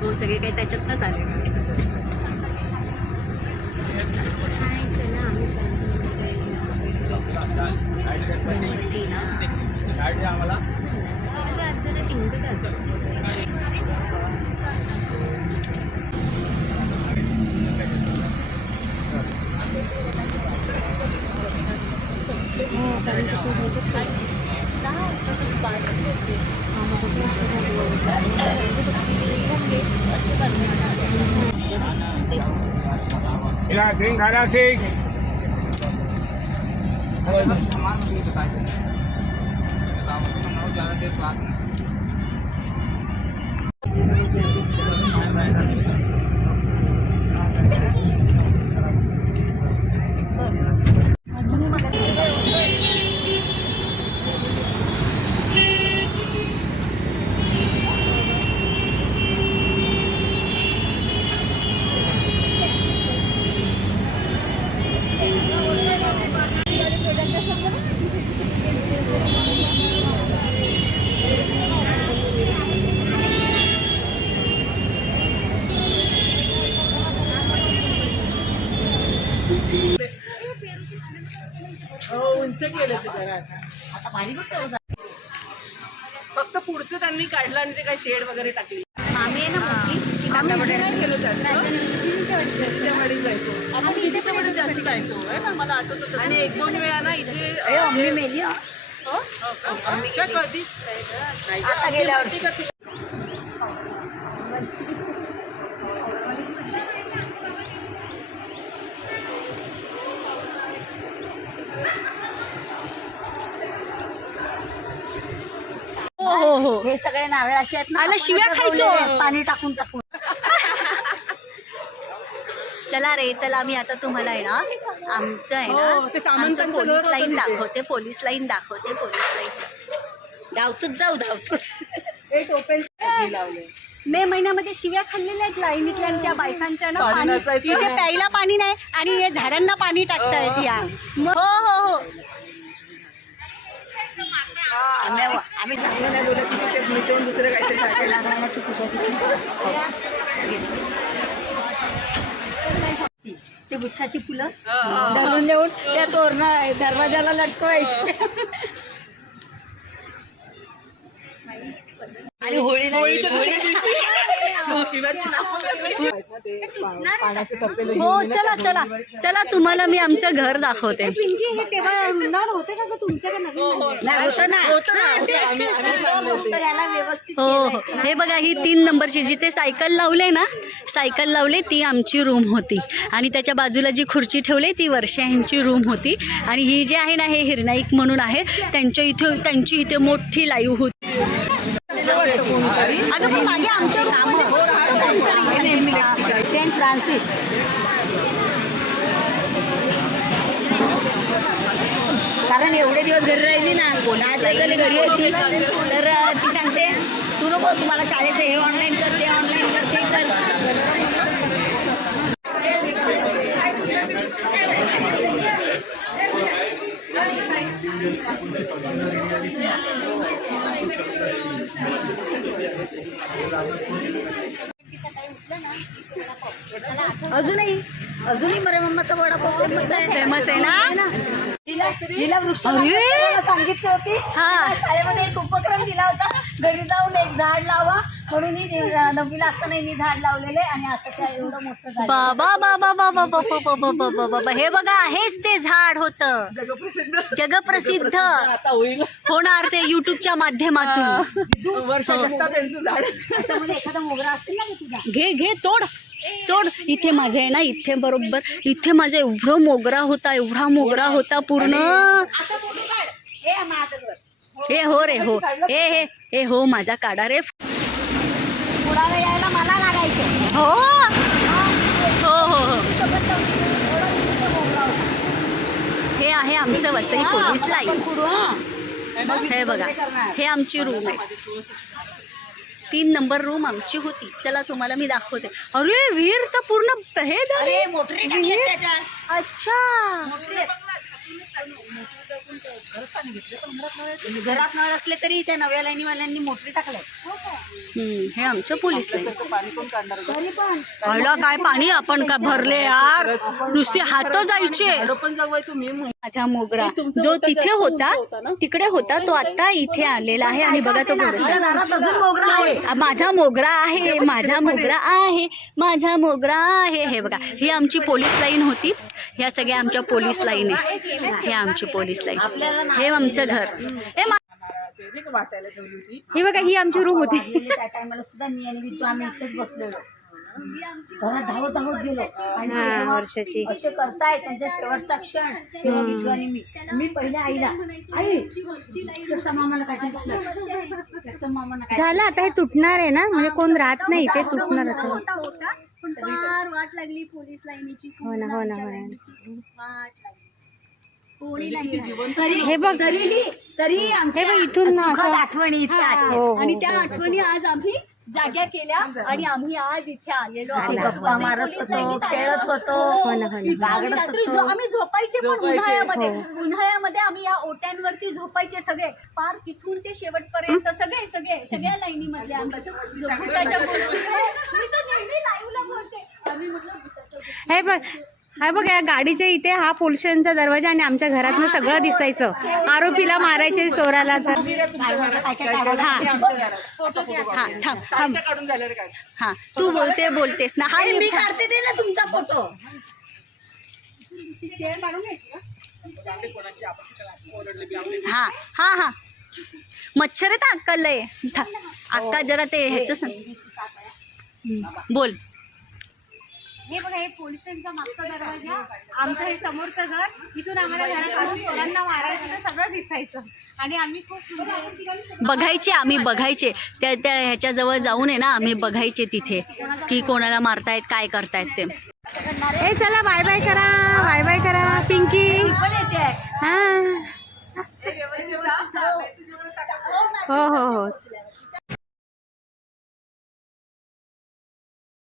हो सगळे काही त्याच्यातनंच आले. हाय चला आम्ही चाललो मुंबईला. माझं आज जरा Mira, drink Hanasik. हो उंच केलं ते जरा. आता फक्त पुढचं त्यांनी काढलं आणि ते काय शेड वगैरे टाकली. मामी आहे ना मोठी? आम्ही बटाटा नाही गेलो जास्त. त्याच्यामध्ये जायचो. आपण तिच्यामध्ये जास्त जायचो. आहे ना मला आठवत होतं आणि एक दोन वेळा ना इथे अम्मी मेली हा? हो? का? कधीच? आता गेल्या वर्षी. हो हो हे सगळे नारळाचे आहेत ना आला आपण शिव्या खायचो. पाणी टाकून टाकून चला रे चला मी आता तुम्हाला आहे ना आमचं आहे हो, ते ना सामान आमचं पोलीस लाईन होतं तिथे. दाखवते पोलीस लाईन दाखवते पोलीस लाईन धावतोच जाऊ धावतोच हे टोपेल लावले मे महिन्यामध्ये शिव्या खाल्लेल्या आहेत लाईनीतल्या बायकांच्या ना पाणी पाणी नसायचं. तिथे प्यायला पाणी नाही आणि हे झाडांना पाणी टाकतायत या मग- हो हो हो आम्ही आम्ही चांगलं नाही बोलत की ते मिटवून दुसरं काहीतरी पूजा ते गुच्छाची फुलं धरून देऊन त्या तोरणा दरवाजाला लटकवायची. आणि होळीला होळीच्या हो चला चला. चला तुम्हाला मी आमचं घर दाखवते. तेव्हा होते का तुमचं नाही होतं ना. हो हो हे. बघा ही तीन नंबरची जिथे सायकल लावले ना सायकल लावली ती आमची रूम होती. आणि त्याच्या बाजूला जी खुर्ची ठेवली ती वर्षा यांची रूम होती. आणि ही जी आहे ना हे हिरनाईक म्हणून आहे. त्यांच्या इथे त्यांची इथे मोठी लाईव्ह होती. अगं पण मागे आमच्या सेंट फ्रान्सिस. कारण एवढे दिवस घरी राहिली ना जर घरी होती तर ती सांगते तू नको तुम्हाला शाळेचं हे ऑनलाईन कर ते ऑनलाईन कर ते कर अजूनही अजूनही बरे मम्माचा वडापाव फेमस आहे. फेमस आहे ना? हिला वृक्ष अरे! लावायला सांगितली होती. हा. तिला शाळेमध्ये एक उपक्रम दिला होता. घरी जाऊन एक झाड लावा. म्हणून ही दे- नववीला असताना हिने झाड लावलेले आणि आता त्या एवढं मोठं झाड बाबा बाबा बाबा बाबा बाबा बाबा बाबा हे बघा हेच ते झाड होतं. जगप्रसिद्ध. आता होईल. होणार ते युट्यूबच्या माध्यमातून. वर्षा जगताप यांचं झाड. त्याच्यामध्ये एखादा मोगरा असतील ना ग तुझा. घे घे तोड. तोड. इथे माझं आहे ना इथे बरोबर. इथे माझा एवढा मोगरा होता एवढा मोगरा होता पूर्ण. असं फोटो काढ हे माझं घर हे हो रे हो. हे हे हे हो माझा काढा रे. हो. हो हो हो. हे आहे आमचं वसई पोलीस लाईन. हा. बघा हे आमची रूम आहे. तीन नंबर रूम आमची होती. चला तुम्हाला मी दाखवते. अरे विहीर तर पूर्ण हे झाले. अच्छा. घरात नळ असले तरी त्या नव्या लाईनीवाल्यांनी मोटरी टाकल्या. हे आमचं पोलीस लाईन. पहिला काय पाणी आपण का भरले यार? नुसते हात जायचे. माझा मोगरा जो तिथे होता तिकडे होता तो आता इथे आलेला आहे आणि बघा तो माझा मोगरा आहे माझा मोगरा आहे माझा मोगरा आहे. हे बघा ही आमची पोलीस लाईन होती. ह्या सगळ्या आमच्या पोलीस लाईन. आहे हे आमची पोलीस लाईन. हे आमचं घर. हे ही बघा ही आमची रूम होती. गेली त्या टायमाला सुद्धा मी आणि विद्यू आम्ही इथेच बसलेलो. घरात धावत धावत गेलो. आणि ते जेव्हा वर्षाची. असे करताय त्यांच्या शेवटचा क्षण तेव्हा विद्यू आणि मी. मी पहिल्या आईला आई जगता मामाला काय ते झालं? जगता मामाला काय झालं आता हे तुटणार आहे ना? म्हणजे कोण राहत नाही ते तुटणार असं होता होता पण फार वाट लागली पोलीस लाईनीची. हो ना, हो ना, हो ना. वाट लागली. कोणी नाही राहिलं. तरी हे बघ तरीही तरी आमच्या हे बघ, इथून ना सुखद असं- आठवणी आहेत. हो, हो, आणि हो, त्या हो. आठवणी आज आम्ही जाग्या केल्या आणि आम्ही आज इथे आलेलो आहोत. गप्पा मारत पोलीस होतो लाईनीत खेळत होतो. होतो हो ना, हो ना. इथे आम्ही बागडत रात्री होतो. झो- आम्ही झोपायचे पण झोपायचे. उन्हाळ्यामध्ये हो. उन्हाळ्यामध्ये आम्ही या ओट्यांवरती झोपायचे सगळे पार तिथून ते शेवटपर्यंत सगळे सगळे सगळ्या लाईनी मधले आमच्या गोष्टी मी तर नेहमी लाईव्हला बोलते आम्ही म्हटलं गोष्टी. हे बघ हे बघ या गाडीच्या इथे हा पोलिसांचा दरवाजा आणि आमच्या घरातनं सगळं दिसायचं. आरोपीला मारायचे चोराला तर. हा. तू बोलते बोलतेस ना. हा मी काढते ना तुमचा फोटो? हा हा हा. मच्छर आहे तर अक्कल आहे था- अक्का जरा ते ह्याच सांग. बोल. हे बघा हे पोलीस स्टेशनचा मागचा दरवाजा. आमचं हे समोरचं घर. इथून आम्हाला घरात पोरांना मारायचं सगळं दिसायचं. आणि आम्ही खूप म्हणजे बघायचे आम्ही बघायचे. त्या त्या ह्याच्याजवळ जाऊन आहे ना आम्ही बघायचे तिथे की कोणाला मारतायत काय करतायत ते. हे चला बाय बाय करा. बाय बाय करा पिंकी. हा. हो हो हो.